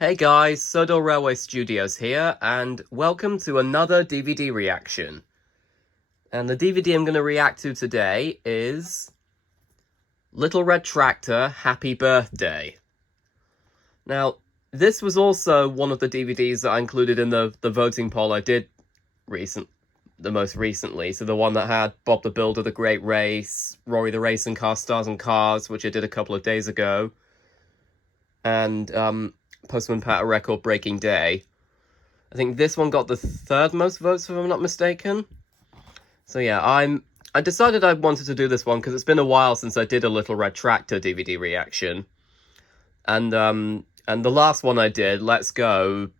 Hey guys, Sodor Railway Studios here, and welcome to another DVD reaction. And the DVD I'm going to react to today is Little Red Tractor, Happy Birthday. Now, this was also one of the DVDs that I included in the voting poll I did most recently. So the one that had Bob the Builder, The Great Race, Rory the Racing Car Stars and Cars, which I did a couple of days ago, and Postman Pat, A Record-Breaking Day. I think this one got the third most votes, if I'm not mistaken. So yeah, I decided I wanted to do this one because it's been a while since I did a Little Red Tractor DVD reaction. And the last one I did, Let's Go,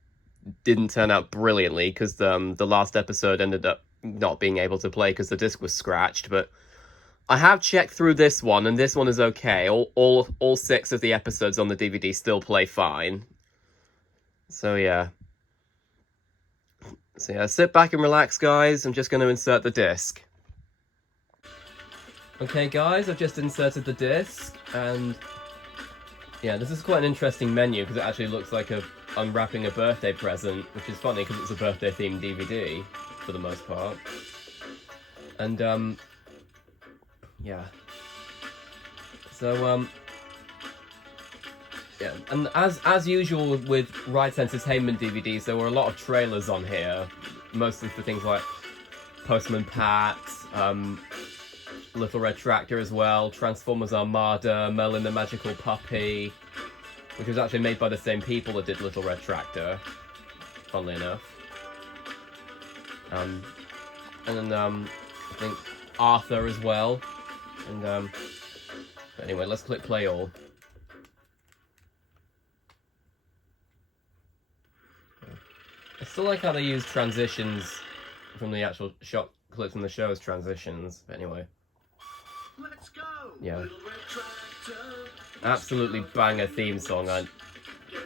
didn't turn out brilliantly because the last episode ended up not being able to play because the disc was scratched. But I have checked through this one, and this one is okay. All 6 of the episodes on the DVD still play fine. So yeah, sit back and relax, guys. I'm just going to insert the disc. Okay, guys, I've just inserted the disc, and yeah, this is quite an interesting menu because it actually looks like unwrapping a birthday present, which is funny because it's a birthday-themed DVD for the most part. And yeah. So yeah, and as usual with Rights Entertainment DVDs, there were a lot of trailers on here, mostly for things like Postman Pat, Little Red Tractor as well, Transformers Armada, Merlin the Magical Puppy, which was actually made by the same people that did Little Red Tractor, funnily enough. And then I think Arthur as well. And anyway, let's click play all. I still like how they use transitions from the actual shot clips from the show as transitions, but anyway. Let's go. Yeah. Absolutely banger theme song,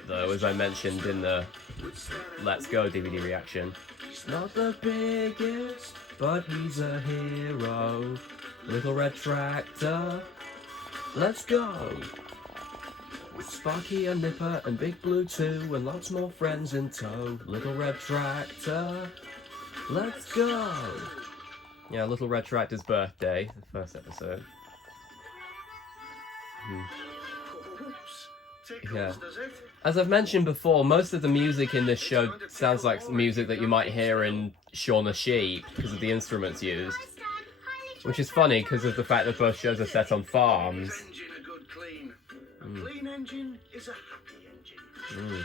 though, as I mentioned in the Let's Go DVD reaction. Not the biggest, but he's a hero. Little Red Tractor, let's go. With Sparky and Nipper and Big Blue too, and lots more friends in tow. Little Red Tractor, let's go. Yeah, Little Red Tractor's birthday, the first episode. Yeah. As I've mentioned before, most of the music in this show sounds like music that you might hear in Shaun the Sheep because of the instruments used. Which is funny because of the fact that both shows are set on farms. A clean engine is a happy engine.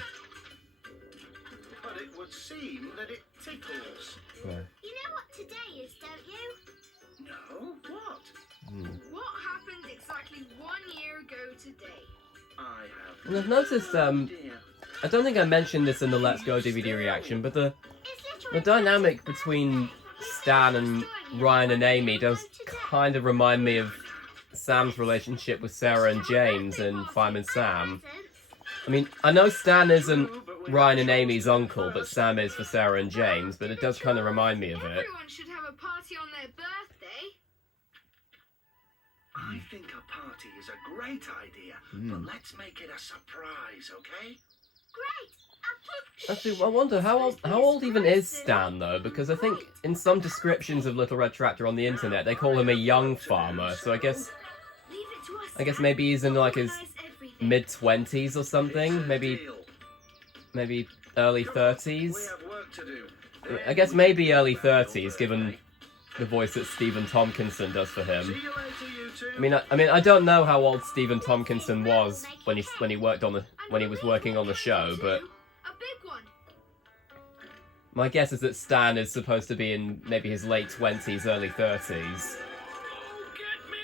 But it would seem that it tickles. Yeah. You know what today is, don't you? No, what? What happened exactly 1 year ago today? I have. And I've noticed, I don't think I mentioned this in the Let's Go DVD reaction, but the dynamic between Stan and Ryan and Amy does kind of remind me of Sam's relationship with Sarah and James in Fireman Sam. I mean, I know Stan isn't Ryan and Amy's uncle, but Sam is for Sarah and James, but it does kind of remind me of it. Everyone should have a party on their birthday. I think a party is a great idea, but let's make it a surprise, okay? Great! Actually, I wonder, how old even is Stan, though? Because I think in some descriptions of Little Red Tractor on the internet, they call him a young farmer, so I guess maybe he's in like his mid-20s or something, maybe early 30s. We have work to do. I guess maybe early 30s, given the voice that Stephen Tompkinson does for him. See you later, you two. I mean, I don't know how old Stephen Tompkinson was when he was working on the show, but A big one. my guess is that Stan is supposed to be in maybe his late 20s, early 30s. Get me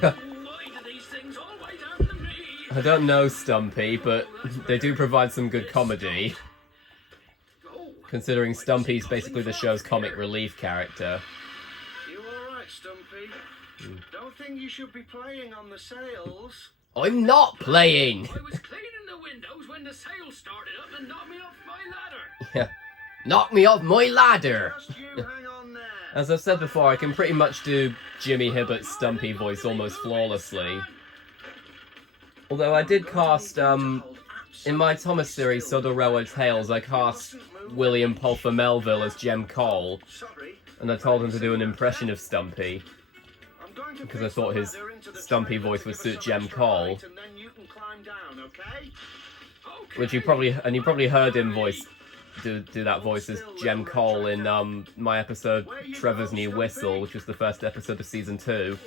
down! Why do these things always happen to me? I don't know, Stumpy, but they do provide some good comedy, considering Stumpy's basically the show's comic relief character. You alright, Stumpy? Don't think you should be playing on the sails. I'm not playing! I was cleaning the windows when the sail started up and knocked me off my ladder. Yeah. Knock me off my ladder! Just you hang on there. As I've said before, I can pretty much do Jimmy Hibbert's Stumpy voice almost flawlessly. Although I did cast in my Thomas series, Southern Railway Tales, I cast William Pulfer Melville as Jem Cole, Sorry. and I told him to do an impression of Stumpy, I'm going to because I fix thought the his ladder into the Stumpy trailer voice to would give us suit some Jem extra Cole, height, and then you can climb down, okay? which you probably heard him do that voice as Jem Cole in my episode Trevor's New Whistle, which was the first episode of season 2.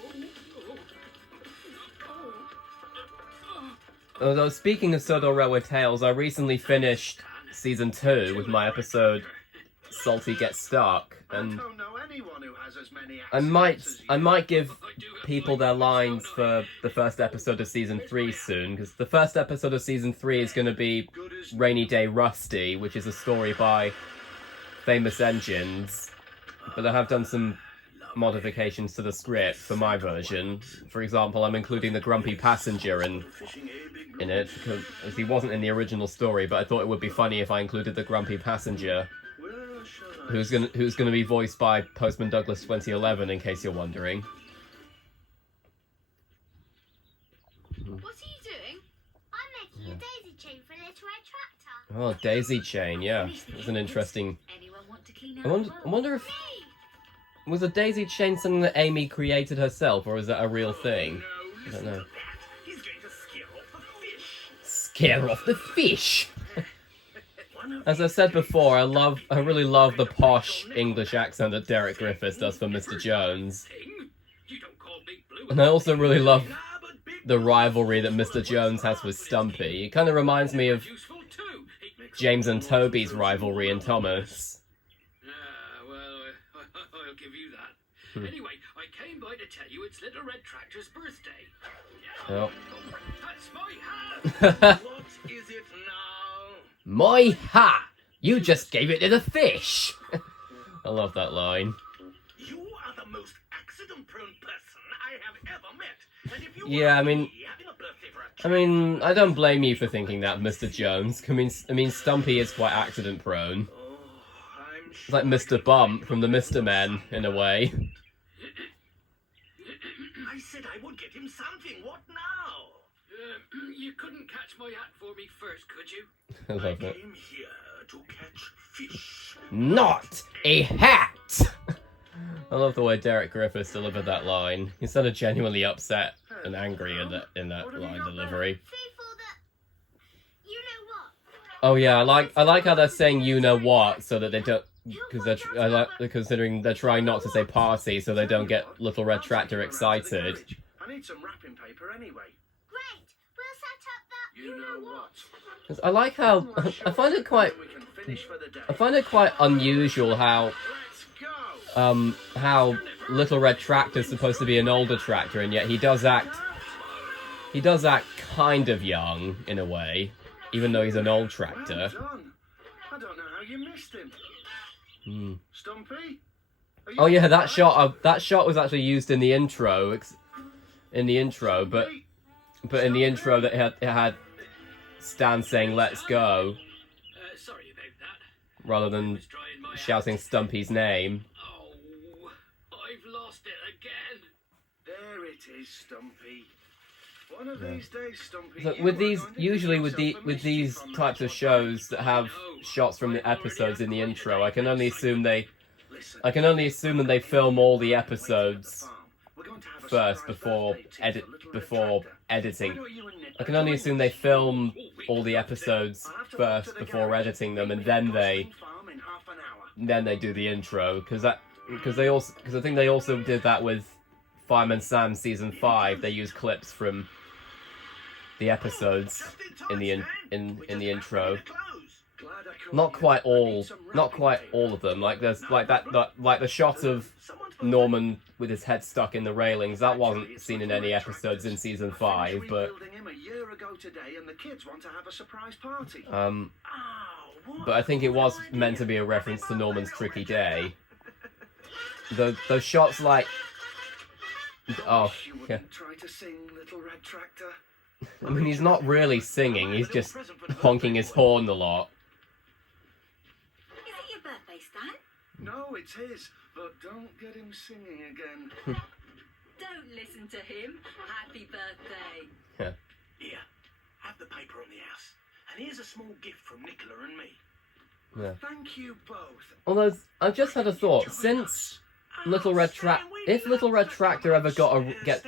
Although, speaking of Sodor Railway Tales, I recently finished season 2 with my episode Salty Gets Stuck, I and don't know anyone who has as many I might give people their lines for the first episode of season 3 soon, because the first episode of season 3 is going to be Rainy Day Rusty, which is a story by Famous Engines, but I have done some modifications to the script for my version. For example, I'm including the grumpy passenger in it, because he wasn't in the original story, but I thought it would be funny if I included the grumpy passenger, who's gonna be voiced by Postman Douglas 2011, in case you're wondering. What are you doing? I'm making a daisy chain for a little red tractor. Oh, daisy chain, yeah. It's an interesting... Anyone want to clean I wonder if... Was a daisy chain something that Amy created herself, or is that a real thing? I don't know. He's going to scare off the fish. Scare off the fish! As I said before, I really love the posh English accent that Derek Griffiths does for Mr. Jones. You don't call Big Blue. And I also really love the rivalry that Mr. Jones has with Stumpy. It kind of reminds me of Useful too. James and Toby's rivalry in Thomas. Well, I'll give you that. Anyway, I came by to tell you it's Little Red Tractor's birthday. Oh. That's my hat. What is it now? My hat! You just gave it to the fish! I love that line. You are the most accident-prone person I have ever met. And if you Yeah, I were mean... me having a birthday for a I don't blame you for thinking that, Mr. Jones. I mean, Stumpy is quite accident-prone. Oh, I'm It's like Mr. Bump from the Mr. Men, in a way. I said I would get him something. What now? You couldn't catch my hat for me first, could you? I love it. Came here to catch fish. Not a hat! I love the way Derek Griffiths delivered that line. He sounded genuinely upset and angry in that line delivery. Food for the... You know what? Oh yeah, I like how they're saying "you know what" so that they don't, because they're considering they're trying not to say "party" so they don't get Little Red Tractor excited. I need some wrapping paper anyway. Great. We'll set up that... You know what? 'Cause I like how I find it quite We can finish for the day. I find it quite unusual how Let's go. how Little Red Tractor's supposed to be an older tractor, and yet he does act kind of young in a way, even though he's an old tractor. Well done. I don't know how you missed him. Stumpy? Are you Oh yeah, that alright? shot was actually used in the intro, but Stumpy? in the intro that it had Stan saying "Let's go" Sorry about that. rather I than was drying my hat. shouting Stumpy's name. Oh, I've lost it again. There it is, Stumpy. One of these days, Stumpy. So you with are these, going to usually get with yourself a with these mischief on types that of one. shows that have shots from the episodes in the intro, I can only assume that they film all the episodes first before editing. I can only assume they film all the episodes first before editing them, and then they do the intro, because I think they also did that with Fireman Sam season 5. They used clips from the episodes in the intro. Not quite all of them. Like there's like the shot of Norman with his head stuck in the railings. That wasn't seen in any episodes in season 5, but I think it was meant to be a reference to Norman's tricky day. Those shots like yeah. Try to sing, Little Red Tractor. I mean, he's not really singing. He's just honking his horn a lot. Is it your birthday, Stan? No, it's his, but don't get him singing again. Don't listen to him. Happy birthday. Here, have the paper on the house. And here's a small gift from Nicola and me. Yeah. Thank you both. Although, I've just had a thought. Since Little Red if Little Red Tractor ever gets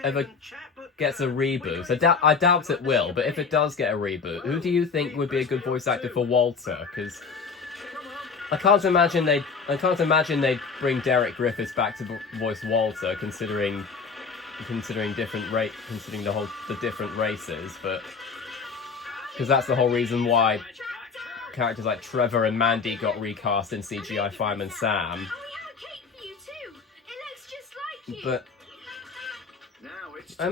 a reboot, I doubt it will, but if it does get a reboot, who do you think would be a good voice actor for Walter? Because I can't imagine they'd bring Derek Griffiths back to voice Walter, considering the different races, but because that's the whole reason why characters like Trevor and Mandy got recast in CGI Fireman Sam. And we have a cake for you too. It looks just like you. But Now it's I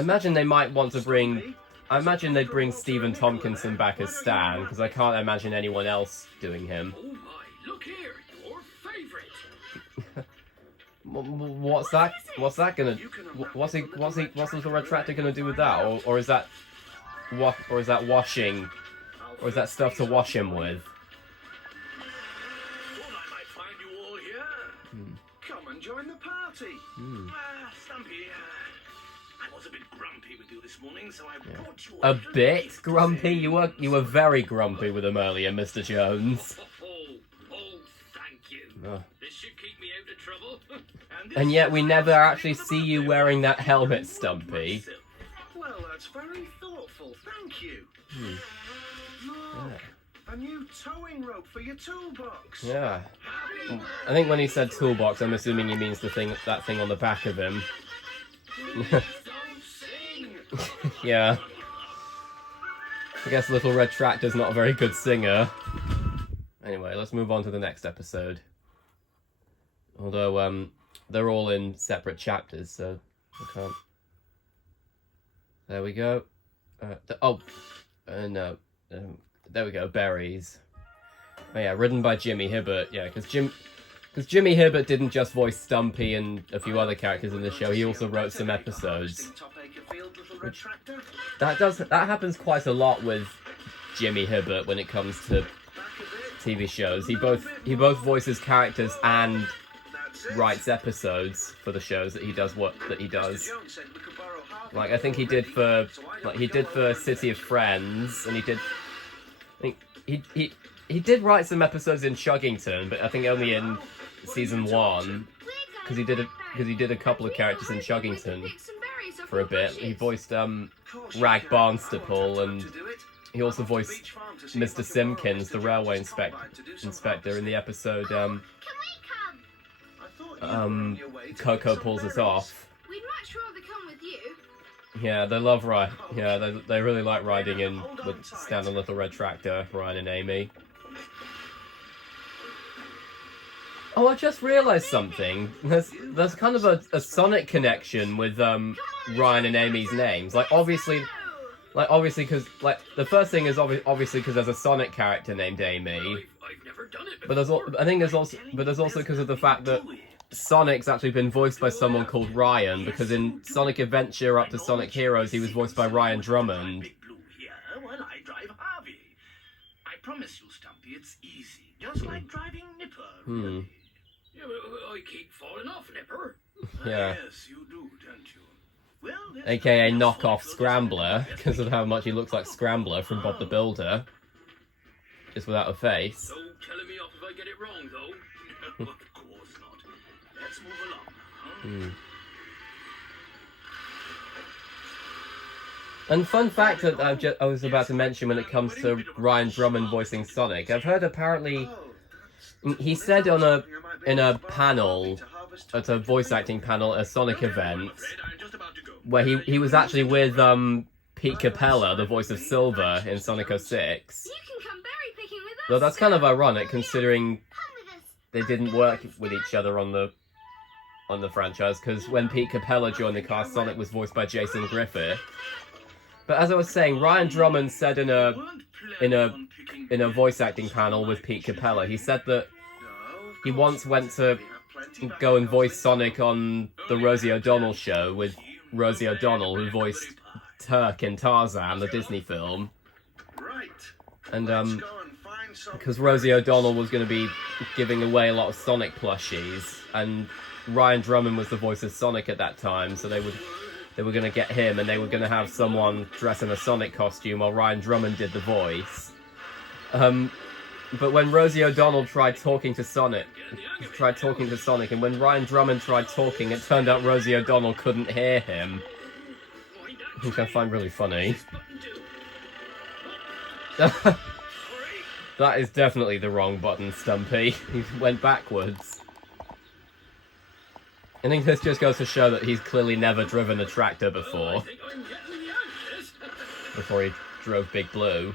imagine they might want to bring. I imagine they'd bring Stephen Tompkinson back as Stan, because I can't imagine anyone else doing him. Oh my, look here, your favourite. What's that gonna? What's Little Red Tractor gonna do with that? Or is that washing? Or is that stuff to wash him with? Thought I might find you all here. Come and join the party. Stumpy, I was a bit grumpy with you this morning, so I brought you A little bit gift. grumpy? You were very grumpy with him earlier, Mr. Jones. Oh, thank you. Oh. This should keep me out of trouble. And yet we never actually see you wearing that helmet, Stumpy. Well, that's very thoughtful. Thank you. Look, a new towing rope for your toolbox. Yeah. I think when he said toolbox, I'm assuming he means that thing on the back of him. Don't sing. Yeah. I guess Little Red Tractor's not a very good singer. Anyway, let's move on to the next episode. Although, they're all in separate chapters, so I can't... There we go. No. There we go, Berries. Oh yeah, written by Jimmy Hibbert, yeah, because Jimmy Hibbert didn't just voice Stumpy and a few other characters in the show, he also wrote some episodes. That happens quite a lot with Jimmy Hibbert when it comes to TV shows. He both voices characters and writes episodes for the shows that he does. Like I think he did for City of Friends, and he did write some episodes in Chuggington, but I think only in season 1, because he did a couple of characters in Chuggington for a bit. He voiced Rag Barnstaple, and he also voiced Mr. Simpkins, the railway inspector, in the episode Coco Pulls Us Off. We'd much rather come with you. Yeah, they love they really like riding in with Stan and Little Red Tractor, Ryan and Amy. Oh, I just realised something. There's kind of a Sonic connection with Ryan and Amy's names. Like obviously, because the first thing is obviously because there's a Sonic character named Amy. I've never done it But there's also because of the fact that Sonic's actually been voiced by someone called Ryan, because in Sonic Adventure up to Sonic Heroes he was voiced by Ryan Drummond. Big Blue here while I drive Harvey. I promise you, Stumpy, it's easy. Just like driving Nipper. Really. Yeah, I keep falling off, Nipper. Yeah. Yes, you do, don't you? Well, there's AKA nothing else knockoff for this Scrambler, episode. because of how much he looks like Scrambler from Bob the Builder. Just without a face. No telling me off if I get it wrong, though. Of course not. Let's move along. And fun fact that I was about to mention when it comes to Ryan Drummond voicing Sonic, I've heard apparently he said in a panel at a voice acting panel at a Sonic event I'm just about to go. where he was actually with Pete Capella, the voice of Silver in Sonic 06. You can come berry picking with us. Though that's kind of ironic considering Come with us. they didn't work with each other on the franchise, because when Pete Capella joined the cast, Sonic was voiced by Jason Griffith. But as I was saying, Ryan Drummond said in a voice acting panel with Pete Capella, he said that he once went to go and voice Sonic on the Rosie O'Donnell show with Rosie O'Donnell, who voiced Turk in Tarzan, the Disney film. Right. And Let's go and find some. because Rosie O'Donnell was going to be giving away a lot of Sonic plushies, and Ryan Drummond was the voice of Sonic at that time, so they were going to get him, and they were going to have someone dress in a Sonic costume while Ryan Drummond did the voice. But when Rosie O'Donnell tried talking to Sonic, and when Ryan Drummond tried talking, it turned out Rosie O'Donnell couldn't hear him, which I find really funny. That is definitely the wrong button, Stumpy. He went backwards. I think this just goes to show that he's clearly never driven a tractor before. Before he drove Big Blue.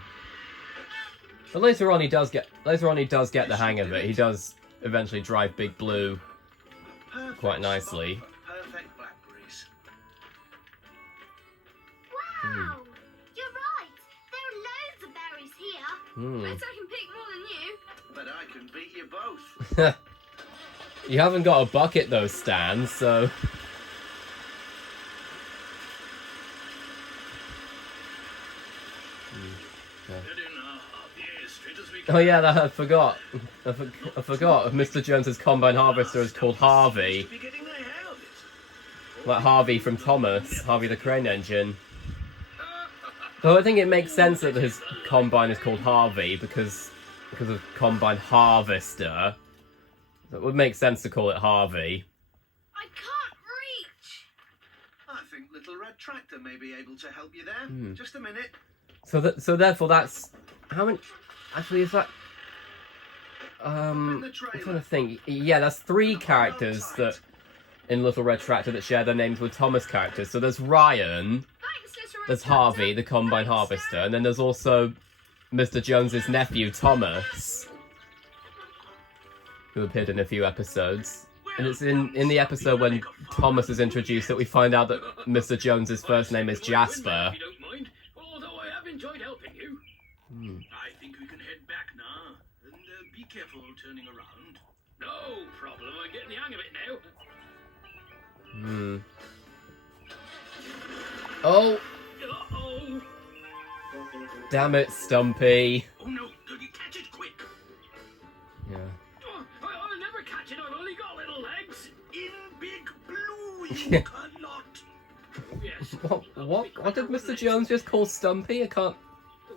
But later on he does get the hang of it. He does eventually drive Big Blue quite nicely. Perfect blackberries. Wow! You're right. There are loads of berries here. Bet I can pick more than you. But I can beat you both. You haven't got a bucket though, Stan, so... Oh yeah, I forgot. I forgot. Mr. Jones's combine harvester is called Harvey. Like Harvey from Thomas, Harvey the Crane Engine. So I think it makes sense that his combine is called Harvey because of combine harvester. It would make sense to call it Harvey. I can't reach. I think Little Red Tractor may be able to help you there. Just a minute. So therefore that's how many? Actually, is that? I'm trying to think. Yeah, that's 3 characters that in Little Red Tractor that share their names with Thomas characters. So there's Ryan, Thanks, Little Red there's Tractor. Harvey, the combine harvester, and then there's also Mr. Jones's nephew Thomas, who appeared in a few episodes. And it's in the episode when Thomas is introduced that we find out that Mr. Jones's first name is Jasper. If you don't mind, although I have enjoyed helping you. I think we can head back now. And be careful turning around. No problem, I'm getting the hang of it now. Oh, Uh-oh. damn it, Stumpy. Oh no, did you catch it quick? Yeah. Oh, I'll never catch it, I've only got little legs. In Big Blue, you cannot. Oh, yes. What did Mr. Jones just call Stumpy? I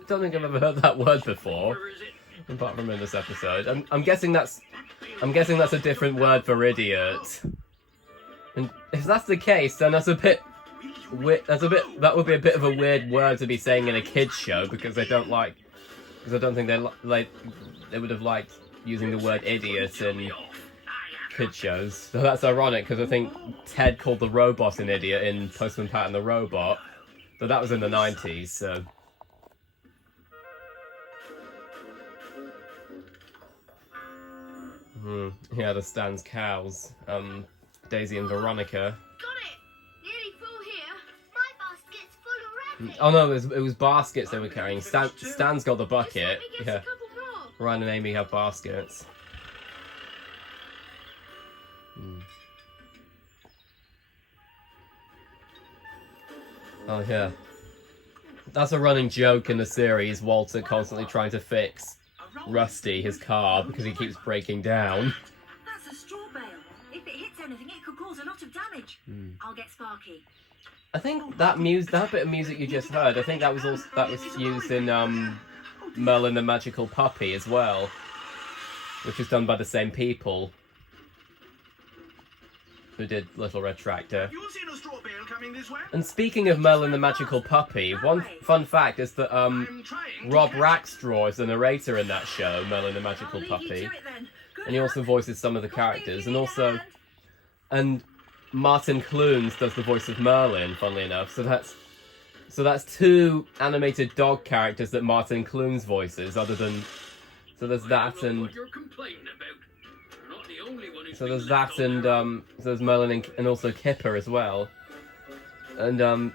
don't think I've ever heard that word before, Where is it? apart from in this episode. I'm guessing that's a different word for idiot. And if that's the case, then that would be a bit of a weird word to be saying in a kids show because I don't think they would have liked using the word idiot in kid shows. So that's ironic because I think Ted called the robot an idiot in Postman Pat and the Robot, but that was in the 90s. So. Yeah, the Stan's cows. Daisy and Veronica. Got it. Nearly full here. My basket's full already. Oh no, it was baskets they were carrying. Stan's got the Let's hope bucket. he gets Yeah, a couple more. Ryan and Amy have baskets. Oh yeah. That's a running joke in the series, Walter constantly trying to fix Rusty, his car, because he keeps breaking down. That's a straw bale. If it hits anything, it could cause a lot of damage. I'll get Sparky. I think that bit of music you just heard, I think that was used in Merlin the Magical Puppy as well, which was done by the same people who did Little Red Tractor. You seen a straw bale coming this way? And speaking of Merlin the Magical Puppy, one fun fact is that I'm trying to Rob catch Rackstraw is the narrator in that show, Merlin the Magical I'll leave Puppy, you to it then. Good and he also luck. voices some of the characters, and Martin Clunes does the voice of Merlin, funnily enough. So that's 2 animated dog characters that Martin Clunes voices, other than there's that I know and what you're complaining about. You're not the only one who's so been there's left that on and there's Merlin and also Kipper as well, and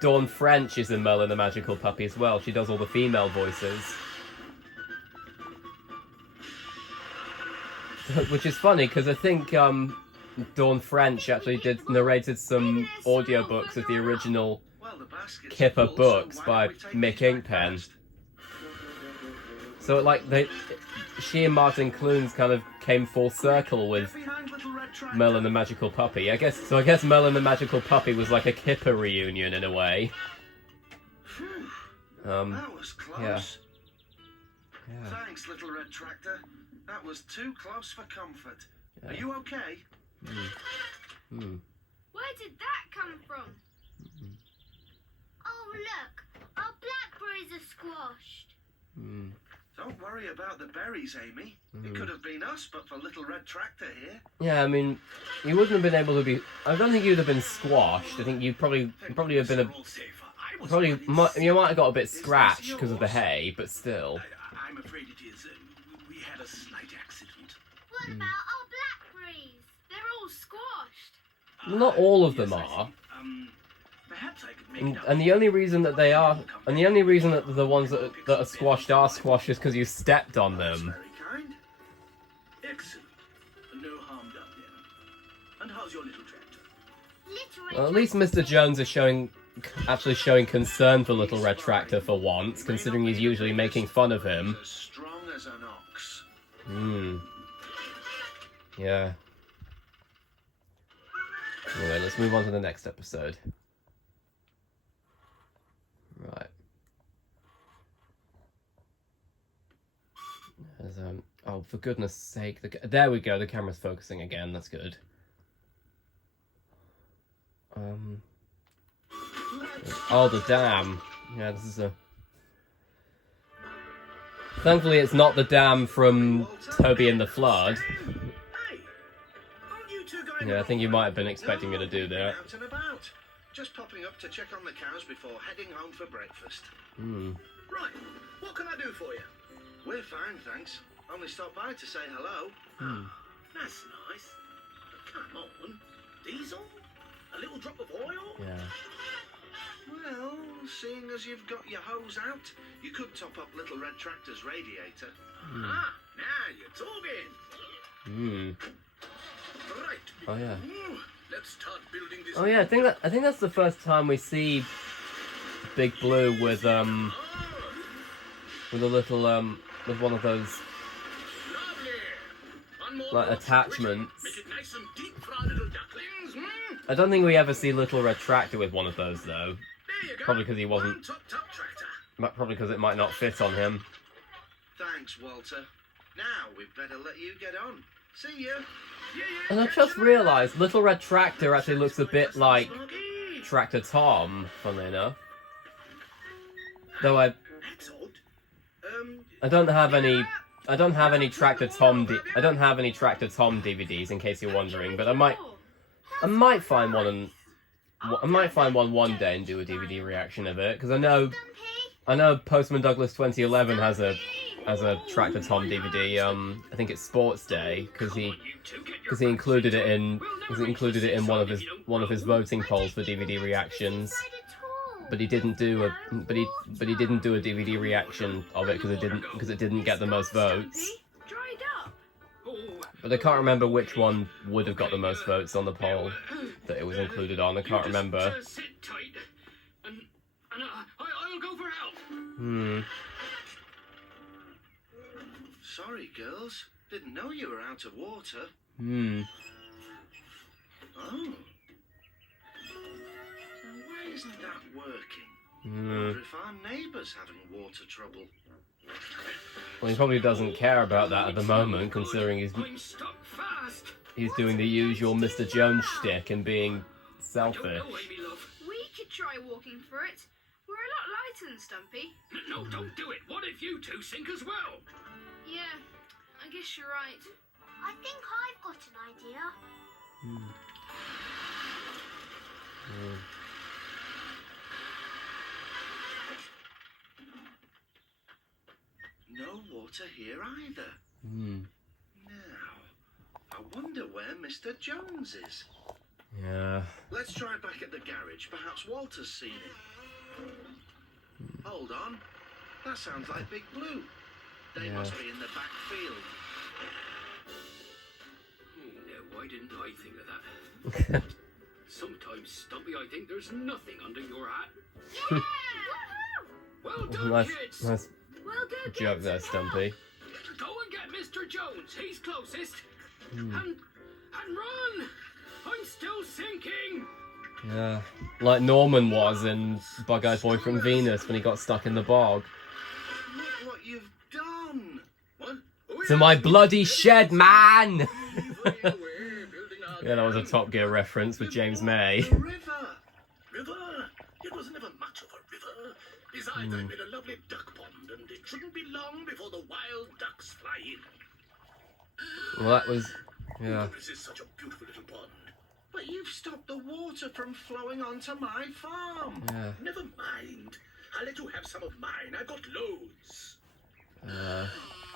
Dawn French is in Merlin the Magical Puppy as well. She does all the female voices. Which is funny because I think Dawn French actually narrated some audiobooks of the original Well, the basket's Kipper full, so books why by don't we take Mick these back Inkpen. first? So she and Martin Clunes kind of came full circle with Get behind Little Red Tractor. Merlin the Magical Puppy. I guess Merlin the Magical Puppy was like a Kipper reunion in a way. Phew, Um, that was close. yeah. Thanks, Little Red Tractor. That was too close for comfort. Yeah. Are you okay? Hmm. Where did that come from? Oh, look. Our blackberries are squashed. Hmm. Don't worry about the berries, Amy. It could have been us, but for Little Red Tractor here. Yeah, I mean, you wouldn't have been able to be. I don't think you'd have been squashed. I think you'd probably have been All safer. I was probably worried you might have got a bit Is this scratched because of the yours? hay, but still. I'm afraid it is. We had a slight accident. What about our blackberries? They're all squashed. Not all of them Yes, I are. see. Perhaps I could make it up. And the only reason that they are, and the only reason that the ones that are squashed is because you stepped on That's them. very kind. Excellent. No harm done then. And how's your little tractor? Little Red Well, at least Mr. Jones is actually showing concern for Little Red Tractor for once, considering he's usually making fun of him. As strong as an ox. Hmm. Yeah. Anyway, let's move on to the next episode. Right. There's, oh, for goodness sake. There we go, the camera's focusing again, that's good. Oh, the dam. Yeah, this is a... Thankfully, it's not the dam from Toby and the Flood. Hey, aren't you two going Yeah, I think you along? might have been expecting me to do we've been that. Out and about. Just popping up to check on the cows before heading home for breakfast. Hmm. Right, what can I do for you? We're fine, thanks. Only stopped by to say hello. That's nice. But come on. Diesel? A little drop of oil? Yeah. Well, seeing as you've got your hose out, you could top up Little Red Tractor's radiator. Ah, now you're talking. Hmm. Right. Oh, yeah. Let's start building this. Oh, yeah, I think that's the first time we see Big Blue with a little, with one of those, Lovely. One more like, more attachments. Make it nice and deep for our little ducklings. I don't think we ever see Little Red Tractor with one of those, though. There you go. Probably because he wasn't, One top tractor. probably because it might not fit on him. Thanks, Walter. Now we'd better let you get on. See you. And I just realised Little Red Tractor actually looks a bit like Tractor Tom, funnily enough. Though That's odd. I don't have any Tractor Tom DVDs in case you're wondering, but I might find one one day and do a DVD reaction of it, because I know Postman Douglas 2011 has a Tractor Tom DVD. I think it's Sports Day, because he included it in one of his voting polls for DVD reactions. But he didn't do a DVD reaction of it because it didn't get the most votes. Dried up. But I can't remember which one would have got the most votes on the poll that it was included on. I can't remember. Sit tight, and I'll go for help. Sorry, girls. Didn't know you were out of water. Oh. Now, why isn't that working? Wonder if our neighbour's having water trouble. Well, he probably doesn't care about that at the moment, considering I'm stuck fast. he's doing the usual Mr. Jones shtick and being Don't selfish. know, Amy, love. We could try walking for it. We're a lot lighter than Stumpy. No, don't do it. What if you two sink as well? Yeah, I guess you're right. I think I've got an idea. No water here either. Now, I wonder where Mr. Jones is. Yeah. Let's try back at the garage. Perhaps Walter's seen him. Hold on. That sounds like Big Blue. They Yeah. must be in the back field. Now, why didn't I think of that? Sometimes, Stumpy, I think there's nothing under your hat. Well done, kids. nice We'll go get joke there, some Stumpy. Go and get Mr. Jones. He's closest. And run! I'm still sinking! Yeah. Like Norman was in Bug-Eyed Boy from Venus when he got stuck in the bog. Look what you've done. What? To my bloody shed, man! Yeah, Yeah, that was a Top Gear reference with James May. The river. River? It was never much of a river. Besides, I made a lovely duck pond, and it shouldn't be long before the wild ducks fly in. Well, that was... Yeah. This is such a beautiful little pond. But you've stopped the water from flowing onto my farm. Yeah. Never mind. I'll let you have some of mine. I've got loads.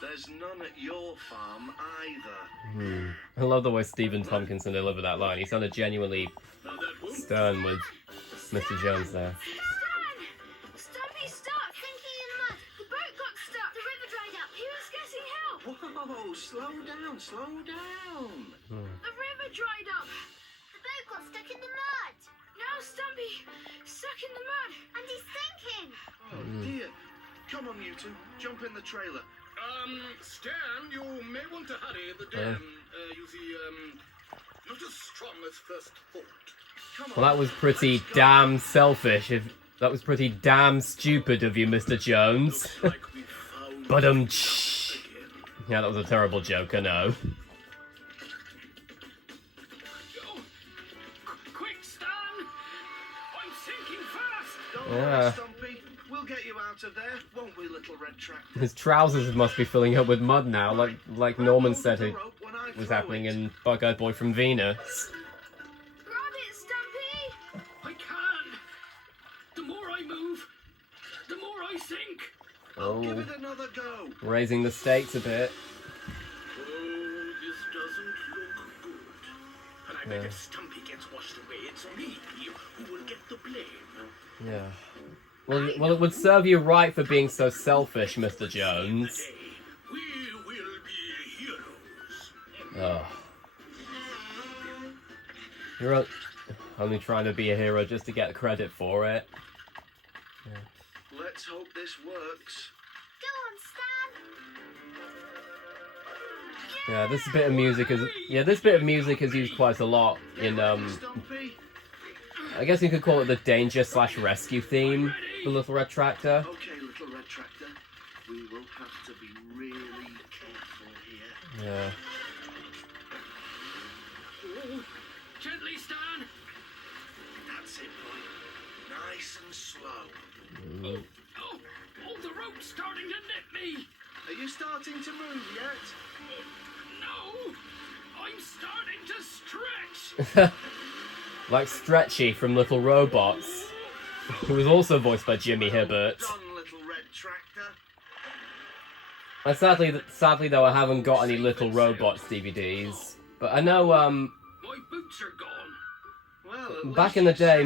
There's none at your farm either. I love the way Stephen Tompkinson delivered that line. He sounded genuinely Now that won't stern with Mr. Jones there. Stan! Stumpy stuck! Thinking in mud. The boat got stuck. The river dried up. He was getting help. Whoa, slow down, slow down. The river dried up. The boat got stuck in the mud. Now Stumpy stuck in the mud. And he's sinking. Oh dear. Come on, you two. Jump in the trailer. Stan, you may want to hurry. The dam, you see, not as strong as first thought. Come on. Well, that was pretty damn selfish. That was pretty damn stupid of you, Mr. Jones. Like we found But again. yeah, that was a terrible joke, I know. Oh, quick, Stan! I'm sinking fast! Don't Yeah. worry, Stumpy. We'll get you out of there, won't we, little red tractor? His trousers must be filling up with mud now, like Norman said Hold it the rope when I was throw happening it. in Bug-Eyed Boy from Venus. Grab it, Stumpy! I can't! The more I move, the more I sink! Give Oh, it another go. raising the stakes a bit. Oh, this doesn't look good. And I bet Yeah. if Stumpy gets washed away, it's me who will get the blame. Yeah. Well, it would serve you right for being so selfish, Mr. Jones. Today, we will be heroes. Oh. You're only trying to be a hero just to get credit for it. Let's hope this works. Go on, Stan. Yeah, this bit of music is used quite a lot in Stumpy. I guess you could call it the danger/rescue theme for Little Red Tractor. Okay, little red tractor. We will have to be really careful here. Yeah. Oh, gently, Stan! That's it, boy. Nice and slow. Oh, the rope's starting to nip me! Are you starting to move yet? No! I'm starting to stretch! Like Stretchy from Little Robots, who was also voiced by Jimmy Hibbert. Done, little red tractor. And sadly though, I haven't got any Little Robots DVDs. But I know, My boots are gone. Well, at back least in the you day,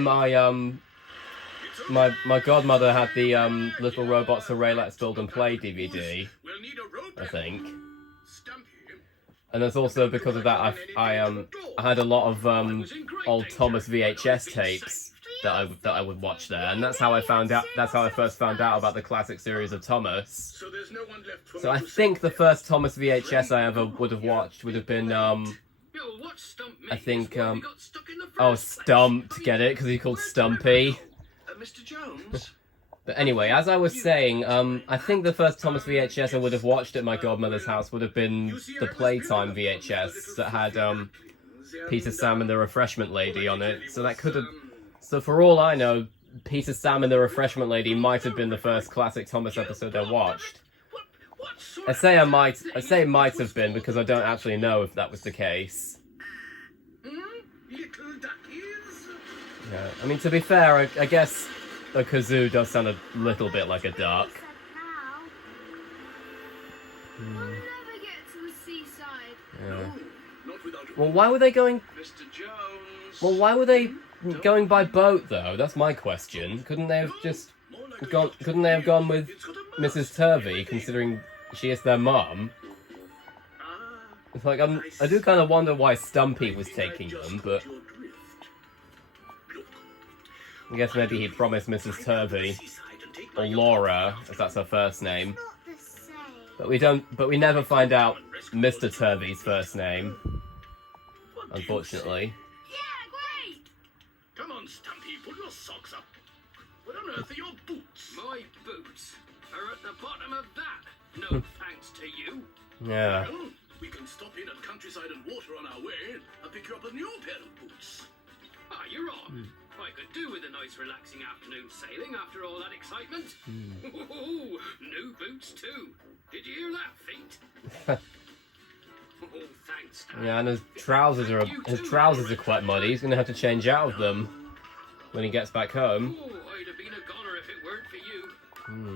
saved- my godmother had the Little Robots Hooray Let's Build and Play DVD, We'll need a rope. I think. Stumpy. And it's also because of that I had a lot of old Thomas VHS tapes that I would watch there, and that's how I first found out about the classic series of Thomas. So there's no one left for So me I to think the save. first Thomas VHS I ever would have watched would have been Yo, what Stump I means think, why we got stuck in the oh, first place. Stumped, get it? Because he's called Stumpy. Mr. Jones? But anyway, as I was saying, I think the first Thomas VHS I would have watched at my godmother's house would have been the Playtime VHS that had Peter, Sam, and the Refreshment Lady on it. So that could have. So for all I know, Peter, Sam, and the Refreshment Lady might have been the first classic Thomas episode I watched. What sort I of say it might have been because I don't actually know if that was the case. little duckies? Yeah. I mean, to be fair, I guess a kazoo does sound a little bit like a duck. Said now. We'll never get to the seaside. Yeah. Not without a Well, why were they going? Mr. Jones? Well, why were they going by boat though? That's my question. Couldn't they have just more like a gone? yacht. Couldn't they have gone with It's got a Mrs. Turvey, considering she is their mum? Ah, It's like I do kind of wonder why Stumpy was taking them, but your drift. Look, I guess maybe he promised Mrs. Turvey or Laura, as that's her first name. Not the same. But we never find out Mr. Turvey's first name. What unfortunately. Yeah, great. Come on, Stumpy, put your socks up. What on earth are your boots? My boots are at the bottom of that. No thanks to you. Yeah. Well, we can stop in at Countryside and Water on our way and pick you up a new pair of boots. Ah, you're on. I could do with a nice relaxing afternoon sailing after all that excitement. Ooh, new boots too. Did you hear that, Feet? Oh, thanks, Dad. Yeah, and his trousers are quite muddy. He's gonna have to change out of them when he gets back home. Oh, I'd have been a goner if it weren't for you.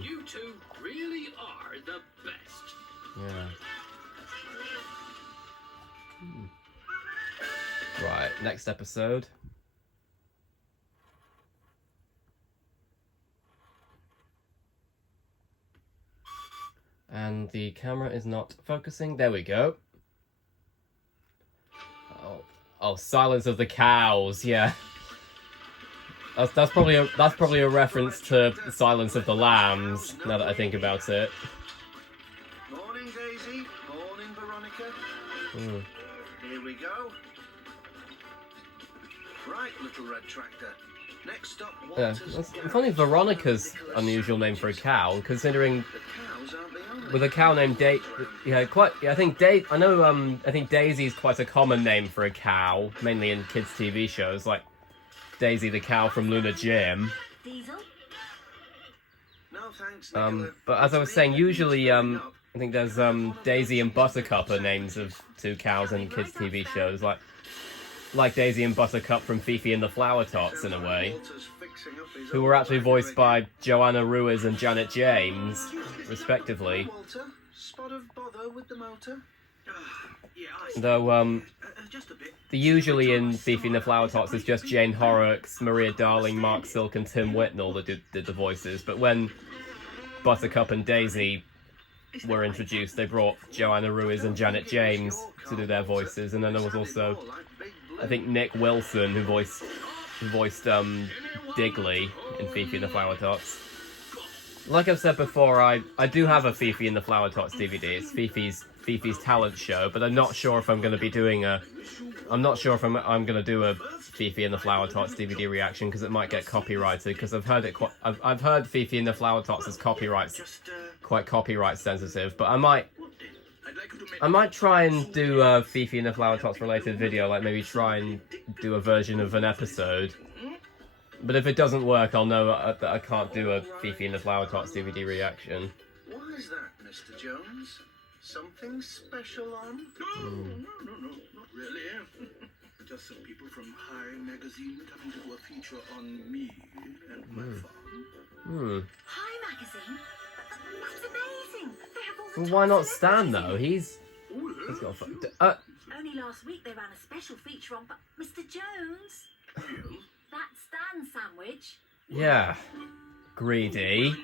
You two really are the best. Yeah. Right, next episode. And the camera is not focusing. There we go. Oh, Silence of the Cows. Yeah. That's probably a reference to Silence of the Lambs. Now that I think about it. Morning, Daisy. Morning, Veronica. Here we go. Right, little red tractor. Next stop, Yeah, Walter's. it's funny. Veronica's unusual name for a cow, considering The cows aren't the only. with a cow named I think I think Daisy's quite a common name for a cow, mainly in kids' TV shows like Daisy the cow from Lunar Jim. Diesel? No thanks, Nicola. But as I was saying, usually Coming up. I think there's Daisy and Buttercup are names of two cows in kids' TV shows, like Daisy and Buttercup from Fifi and the Flower Tots in a way, Walter's fixing up his who old were actually tractor voiced by again. Joanna Ruiz and Janet James, respectively. Walter, spot of bother with the motor. Yeah, Though Just a bit. usually in Fifi and the Flower Tots it's just Jane Horrocks, Maria Darling, Mark Silk and Tim Whitnell that did the voices, but when Buttercup and Daisy were introduced they brought Joanna Ruiz and Janet James to do their voices, and then there was also I think Nick Wilson who voiced Digley in Fifi and the Flower Tots. Like I've said before, I do have a Fifi and the Flower Tots DVD. It's Fifi's talent show, but I'm not sure if I'm going to be doing I'm not sure if I'm going to do a Fifi and the Flower Tots DVD reaction because it might get copyrighted. Because I've heard I've heard Fifi and the Flower Tots as quite copyright sensitive, but I might try and do a Fifi and the Flower Tots related video, like maybe try and do a version of an episode. But if it doesn't work, I'll know that I can't do a Fifi and the Flower Tots DVD reaction. Why is that, Mr. Jones? Something special on? No, not really. Just some people from High Magazine having to do a feature on me and my farm. Hi, magazine. That's amazing. They have all the Well, top why not celebrities. Stan though? He's got a Only last week they ran a special feature on Mr. Jones. That Stan sandwich. yeah, greedy.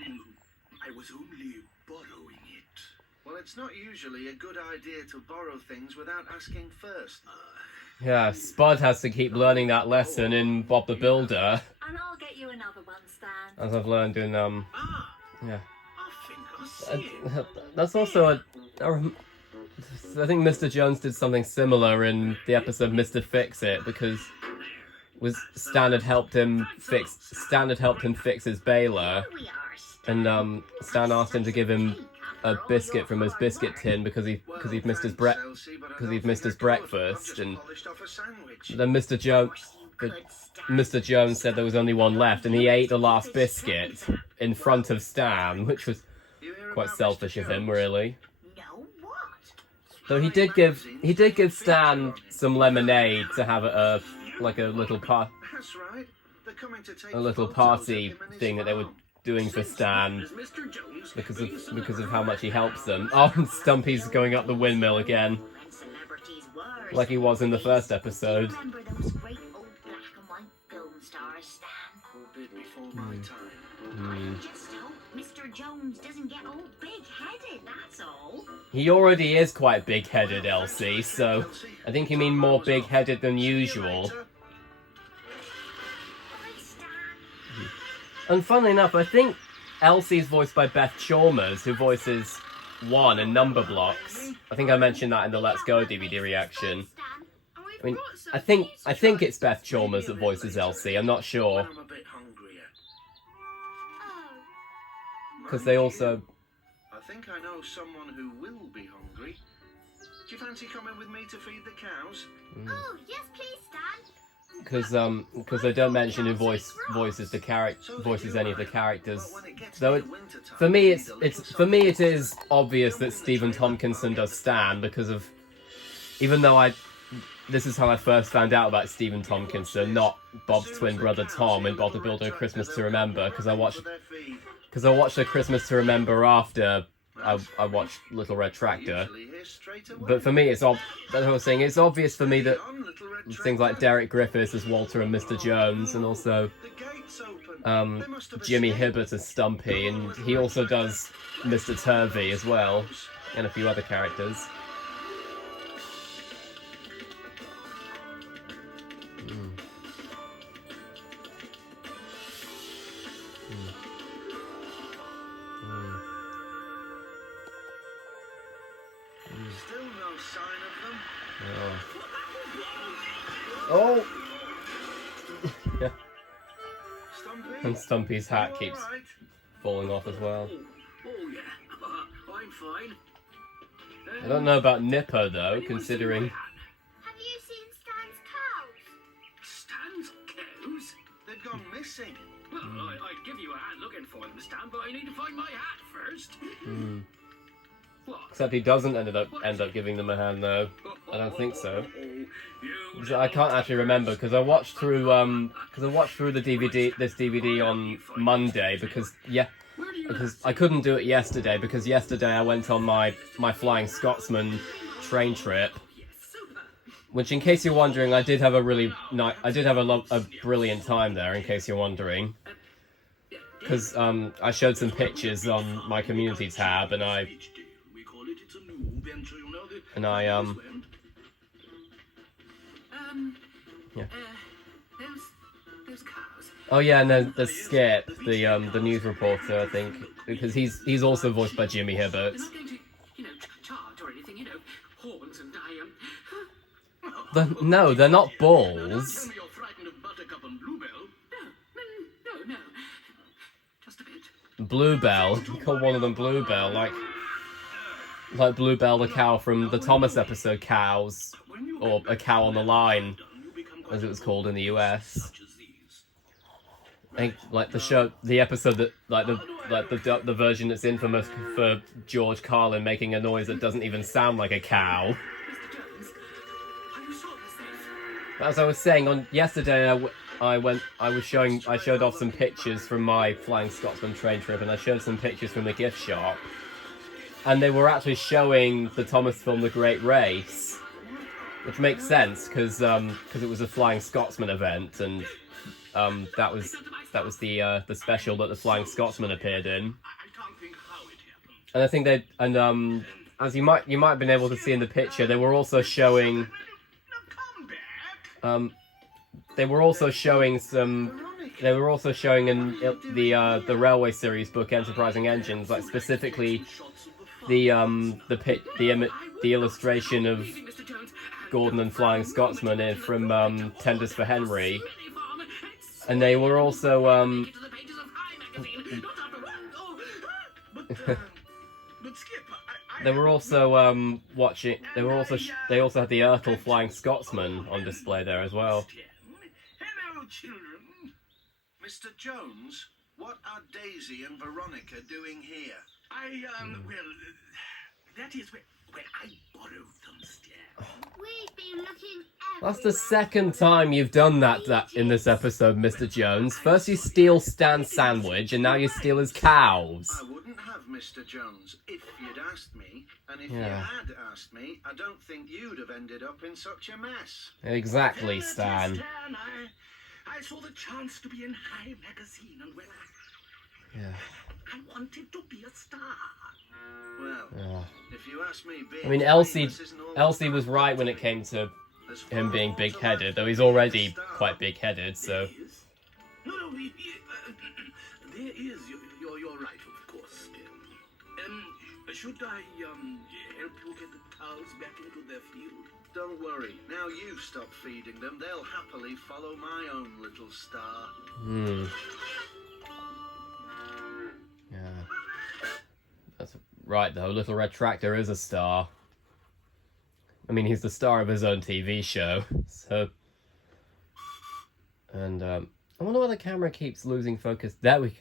I was only borrowing it. Well, it's not usually a good idea to borrow things without asking first. Yeah, Spud has to keep learning that lesson in Bob the Builder, And I'll get you another one, Stan. as I've learned in yeah. I think I see it. That's also I think Mr. Jones did something similar in the episode Mr. Fix It because Stan had helped him fix his baler, We are and Stan asked him to give him a biscuit from his biscuit tin because he'd missed his breakfast, and then Mr. Jones said there was only one left, and he ate the last biscuit in front of Stan, which was quite selfish of him, really. No, what? Though he did give Stan some lemonade to have a little That's right. They're coming to take a little photos party of him and his thing that they were farm. doing for Stan Is Mr. Jones because of how much he helps them. Oh, and Stumpy's going up the windmill again, And celebrities were. like he was in the first episode. Remember those great old black and white film stars, Stan? A bit before my time. I just hope Mr. Jones doesn't get all big-headed, that's all. He already is quite big-headed, Elsie, so I think you mean more big-headed than See you usual. later. Bye, Stan. And funnily enough, I think Elsie's voiced by Beth Chalmers, who voices One in Number Blocks. I think I mentioned that in the Let's Go DVD reaction. Stan, and we've I mean, brought some I for think you to I think try. it's Beth Chalmers that voices Elsie. I'm not sure When I'm a bit hungrier. Oh, because Mind they you, also I think I know someone who will be hungry. Do you fancy coming with me to feed the cows? oh, yes, please, Stan. because they don't mention who voices any of the characters. But when it gets Though near it, winter time, for me, we it's need a little for me it something is obvious that Stephen Tompkinson does Stan because of, even though this is how I first found out about Stephen Tompkinson, not Bob's twin brother Tom in Bob the Builder: A Christmas to Remember, because I watched A Christmas to Remember after I watched Little Red Tractor. But for me, that's what I was saying. It's obvious for me that things like Derek Griffiths as Walter and Mr. Jones, and also Jimmy Hibbert as Stumpy, and he also does Mr. Turvey as well, and a few other characters. Still no sign of them. Oh! Yeah. Stumpy? And Stumpy's hat You keeps all right? falling off as well. Oh yeah, I'm fine. I don't know about Nipper though, considering... Have you seen Stan's cows? Stan's cows? They've gone missing. Well, I'd give you a hand looking for them, Stan, but I need to find my hat first. What? Except he doesn't end up giving them a hand though. I don't think so. I can't actually remember because I watched through the this DVD on Monday because I couldn't do it yesterday because yesterday I went on my Flying Scotsman train trip, which, in case you're wondering, I did have a brilliant time there. In case you're wondering, because I showed some pictures on my community tab and I yeah. Those cows. Oh yeah, and there's Skip, the news reporter, I think, because he's also voiced by Jimmy Hibbert. They're not going to, charge or anything, horns and No, they're not Don't bulls. tell me you're frightened of Buttercup and Bluebell. No. Just a bit. Bluebell, you call one of them Bluebell, like Bluebell the cow from the Thomas episode Cows, or A Cow on the Line, as it was called in the US. Like the episode that the version that's infamous for George Carlin making a noise that doesn't even sound like a cow. Mr. Jones, are you sure you're safe? As I was saying on yesterday, I showed off some pictures from my Flying Scotsman train trip, and I showed some pictures from the gift shop, and they were actually showing the Thomas film The Great Race, which makes sense because it was a Flying Scotsman event, and that was the special that the Flying Scotsman appeared in. I can't think how it happened. And I think as you might have been able to see in the picture, they were also showing They were also showing in the Railway series book Enterprising Engines, like specifically the illustration of Gordon and Flying Scotsman from Tenders for Henry, and they were also they also had the Ertl Flying Scotsman on display there as well. Hello, children. Mr. Jones, what are Daisy and Veronica doing here? That is where I borrowed them, Stan. We've been looking That's the everywhere. second time you've done that in this episode, Mr. Jones. First you steal Stan's sandwich, and now you steal his cows. I wouldn't have Mr. Jones if you'd asked me, and if you Yeah. had asked me, I don't think you'd have ended up in such a mess. Exactly, Stan. Stan, I saw the chance to be in High Magazine, and Yeah. I wanted to be a star. Well, Yeah. if you ask me, being I mean, Elsie famous isn't all was right when it came to There's him far being more to big-headed, life though he's than being a already star. quite big-headed, so... Yes? No, there is. You're right, of course. Should I help you get the cows back into their field? Don't worry. Now you've stopped feeding them, they'll happily follow my own little star. Hmm. Yeah. That's right, though. Little Red Tractor is a star. I mean, he's the star of his own TV show, so... And, I wonder why the camera keeps losing focus. There we go.